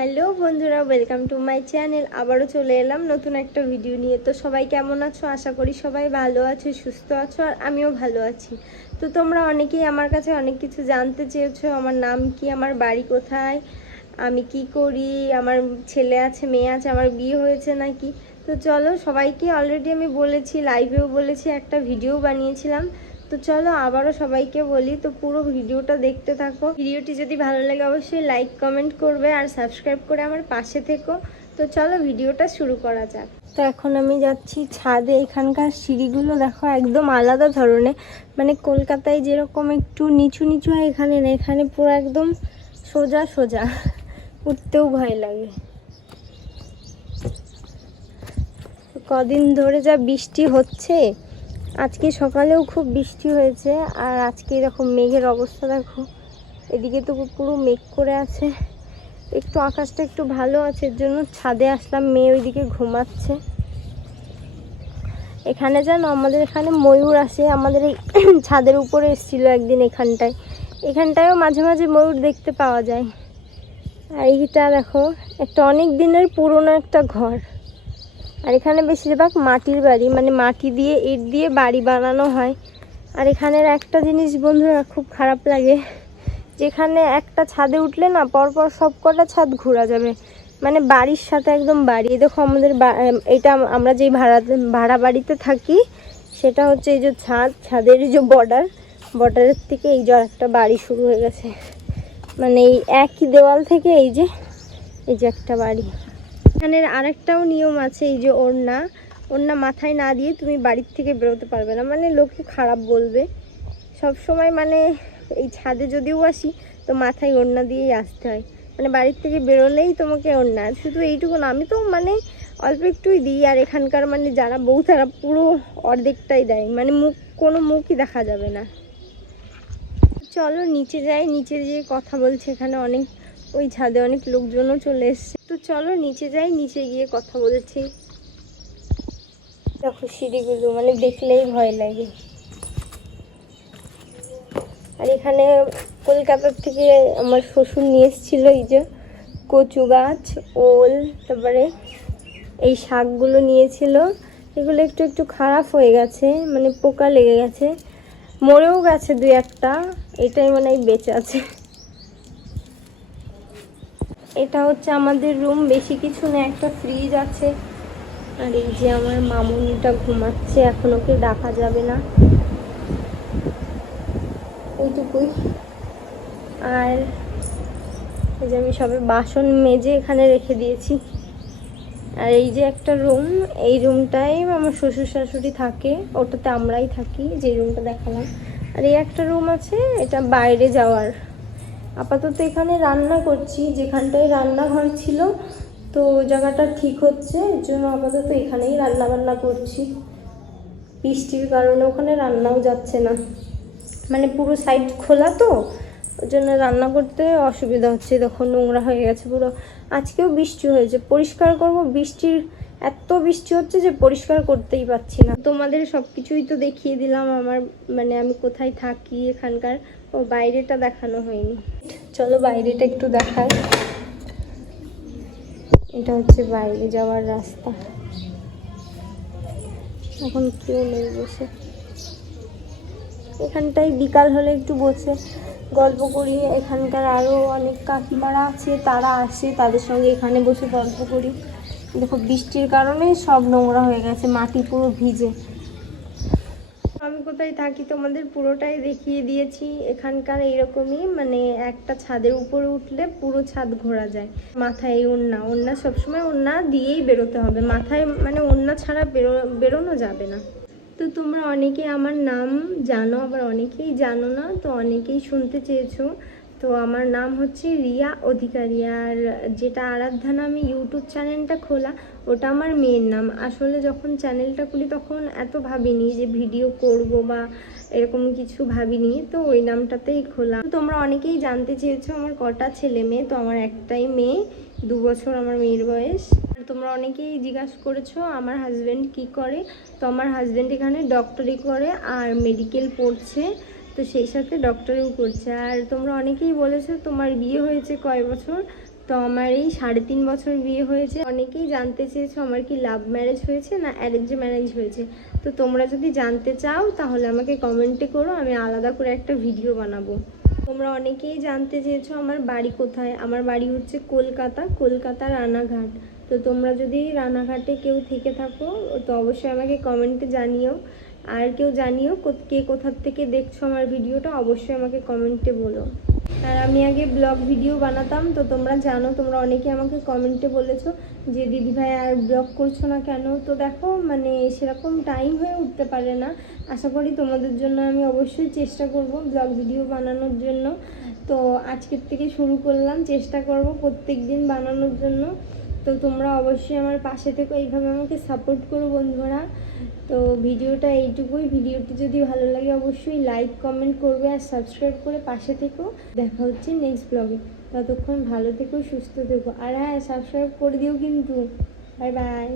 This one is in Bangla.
হ্যালো বন্ধুরা ওয়েলকাম টু মাই চ্যানেল আবারও চলে এলাম নতুন একটা ভিডিও নিয়ে। তো সবাই কেমন আছো? আশা করি সবাই ভালো আছো, সুস্থ আছো, আর আমিও ভালো আছি। তো তোমরা অনেকেই আমার কাছে অনেক কিছু জানতে চেয়েছো। আমার নাম কি? আমার বাড়ি কোথায়? আমি কি করি? আমার ছেলে আছে, মেয়ে আছে, আমার বিয়ে হয়েছে নাকি? তো চলো সবাইকে অলরেডি আমি বলেছি লাইভেও বলেছি, একটা ভিডিও বানিয়েছিলাম। তো চলো আবারও সবাইকে বলি, তো পুরো ভিডিওটা দেখতে থাকো। ভিডিওটি যদি ভালো লাগে অবশ্যই লাইক কমেন্ট করবে আর সাবস্ক্রাইব করে আমার পাশে থেকো। তো চলো ভিডিওটা শুরু করা যাক। তো এখন আমি যাচ্ছি ছাদে, এখানকার সিঁড়িগুলো দেখো একদম আলাদা ধরনের। মানে কলকাতায় যেরকম একটু নিচু নিচু হয় এখানে না, এখানে পুরো একদম সোজা সোজা। উঠতেও ভয় লাগে। কদিন ধরে যা বৃষ্টি হচ্ছে আজকে সকালেও খুব বৃষ্টি হয়েছে, আর আজকে এরকম মেঘের অবস্থা দেখো। এদিকে তো পুরো মেঘ করে আছে। একটু আকাশটা একটু ভালো আছে, এর জন্য ছাদে আসলাম, মেয়ে ওইদিকে ঘুমাচ্ছে। এখানে জানো, আমাদের এখানে ময়ূর আসে, আমাদের এই ছাদের উপরে এসেছিল একদিন এখানটায়। এখানটায়ও মাঝে মাঝে ময়ূর দেখতে পাওয়া যায়। আর এইটা দেখো, একটা অনেক দিনের পুরনো একটা ঘর। আর এখানে বেশিরভাগ মাটির বাড়ি মানে মাটি দিয়ে, ইট দিয়ে বাড়ি বানানো হয়। আর এখানের একটা জিনিস বন্ধুরা খুব খারাপ লাগে, যেখানে একটা ছাদে উঠলে না পরপর সব কটা ছাদ ঘোরা যাবে। মানে বাড়ির সাথে একদম বাড়ি। দেখো আমাদের এটা আমরা যেই ভাড়া ভাড়া বাড়িতে থাকি, সেটা হচ্ছে এই যে ছাদ, ছাদের যে বর্ডার বর্ডারের থেকে এই যে একটা বাড়ি শুরু হয়ে গেছে। মানে এই একই দেওয়াল থেকে এই যে এই যে একটা বাড়ি। এখানের আরেকটাও নিয়ম আছে, এই যে ওড়না। ওড়না মাথায় না দিয়ে তুমি বাড়ির থেকে বেরোতে পারবে না। মানে লোকে খারাপ বলবে। সব সময় মানে এই ছাদে যদিও আসি, তো মাথায় ওড়না দিয়েই আসতে হয়। মানে বাড়ির থেকে বেরোলেই তোমাকে ওড়না। শুধু এইটুকু না, আমি তো মানে অল্প একটুই দিই। আর এখানকার মানে যারা বউ, তারা পুরো অর্ধেকটাই দেয়। মানে মুখ, কোনো মুখই দেখা যাবে না। চলো, নিচে যাই। নিচে গিয়ে কথা বলছে এখানে অনেক ওই ছাদে অনেক লোকজনও চলে এসছে। তো চলো নিচে যাই, নিচে গিয়ে কথা বলেছি। দেখো সিঁড়িগুলো মানে দেখলেই ভয় লাগে। আর এখানে কলকাতার থেকে আমার শ্বশুর নিয়ে এসেছিল এই যে কচু গাছ, ওল, তারপরে এই শাকগুলো নিয়েছিল। এগুলো একটু একটু খারাপ হয়ে গেছে মানে পোকা লেগে গেছে। মরেও গেছে দু একটা, এটাই মানে বেঁচে আছে। এটা হচ্ছে আমাদের রুম বেশি কিছু না একটা ফ্রিজ আছে। আর এই যে আমার মামুনিটা ঘুমাচ্ছে, এখন ওকে ডাকা যাবে না। ওইটুকুই। আর এই যে আমি সবে বাসন মেজে এখানে রেখে দিয়েছি। আর এই যে একটা রুম এই রুমটাই আমার শ্বশুর শাশুড়ি থাকে, ওটাতে আমরাই থাকি, যে রুমটা দেখালাম। আর এই একটা রুম আছে, এটা বাইরে যাওয়ার। আপাতত এখানে রান্না করছি, যেখানটায় রান্নাঘর ছিল, তো জায়গাটা ঠিক হচ্ছে, এর জন্য আপাতত এখানেই রান্না বান্না করছি। বৃষ্টির কারণে ওখানে রান্নাও যাচ্ছে না। মানে পুরো সাইড খোলা তো, ওই জন্য রান্না করতে অসুবিধা হচ্ছে। দেখো নোংরা হয়ে গেছে পুরো। আজকেও বৃষ্টি হয়েছে, পরিষ্কার করব বৃষ্টির এত বৃষ্টি হচ্ছে যে পরিষ্কার করতেই পারছি না। তোমাদের সব কিছুই তো দেখিয়ে দিলাম আমার মানে আমি কোথায় থাকি এখানকার, ও বাইরেটা দেখানো হয়নি। চলো বাইরেটা একটু দেখাই। এটা হচ্ছে বাইরে যাওয়ার রাস্তা। এখন কেউ নেই বসে। এখানটায় বিকাল হলে একটু বসে। গল্প করি। এখানকার আরও অনেক কাকিমারা আছে, তারা আসে, তাদের সঙ্গে এখানে বসে গল্প করি। দেখো, বৃষ্টির কারণে সব নোংরা হয়ে গেছে, মাটি পুরো ভিজে। আমি কোথায় থাকি তোমাদের পুরোটাই দেখিয়ে দিয়েছি। এখানকার এইরকমই মানে একটা ছাদের উপরে উঠলে পুরো ছাদ ঘোরা যায়। মাথায় এই ওড়না ওড়না সবসময় ওড়না দিয়েই বেরোতে হবে। মাথায় মানে ওড়না ছাড়া বেরো, বেরোনো যাবে না। তো তোমরা অনেকে আমার নাম জানো, আবার অনেকেই জানো না, তো অনেকেই শুনতে চেয়েছো। তো আমার নাম হচ্ছে রিয়া অধিকারী আর যেটা আরাধ্যা নামে ইউটিউব চ্যানেলটা খোলা, ওটা আমার মেয়ের নাম। আসলে যখন চ্যানেলটা খুলি তখন এত ভাবিনি যে ভিডিও করব বা এরকম কিছু ভাবিনি, তো ওই নামটাতেই খোলা। তোমরা অনেকেই জানতে চেয়েছো আমার কটা ছেলে মেয়ে, তো আমার একটাই মেয়ে, দু বছর আমার মেয়ের বয়স। তোমরা অনেকেই জিজ্ঞাসা করেছ আমার হাজব্যান্ড কি করে, তো আমার হাজব্যান্ড এখানে ডক্টরি করে আর মেডিকেল পড়ছে। তো সেই সাথে ডক্টরিও করছে। আর তোমরা অনেকেই বলেছ তোমার বিয়ে হয়েছে কয় বছর? তো আমার এই সাড়ে তিন বছর বিয়ে হয়েছে। অনেকেই জানতে চেয়েছো আমার কি লাভ ম্যারেজ হয়েছে না অ্যারেঞ্জ ম্যারেজ হয়েছে। তো তোমরা যদি জানতে চাও তাহলে আমাকে কমেন্টে করো, আমি আলাদা করে একটা ভিডিও বানাবো। তোমরা অনেকেই জানতে চেয়েছো আমার বাড়ি কোথায়? আমার বাড়ি হচ্ছে কলকাতা কলকাতা রানাঘাট। তো তোমরা যদি রানাঘাটে কেউ থেকে থাকো, তো অবশ্যই আমাকে কমেন্টে জানিও। আর কেউ জানিও কো- কোথার থেকে দেখছ আমার ভিডিওটা, অবশ্যই আমাকে কমেন্টে বলো। আর আমি আগে ব্লগ ভিডিও বানাতাম, তো তোমরা জানো, তোমরা অনেকে আমাকে কমেন্টে বলেছ যে, দিদি ভাই, আর ব্লগ করছ না কেন? তো দেখো মানে সেরকম টাইম হয়ে উঠতে পারে না। আশা করি তোমাদের জন্য আমি অবশ্যই চেষ্টা করব ব্লগ ভিডিও বানানোর জন্য। তো আজকের থেকে শুরু করলাম, চেষ্টা করব প্রত্যেক দিন বানানোর জন্য। তো তোমরা অবশ্যই আমার পাশে থেকে, এইভাবে আমাকে সাপোর্ট করো বন্ধুরা। তো ভিডিওটা এইটুকুই। ভিডিওটি যদি ভালো লাগে অবশ্যই লাইক কমেন্ট করবে আর সাবস্ক্রাইব করে পাশে থেকেও দেখা হচ্ছে নেক্সট ব্লগে ততক্ষণ ভালো থেকো, সুস্থ থেকো। আর হ্যাঁ সাবস্ক্রাইব করে দিও কিন্তু। Bye bye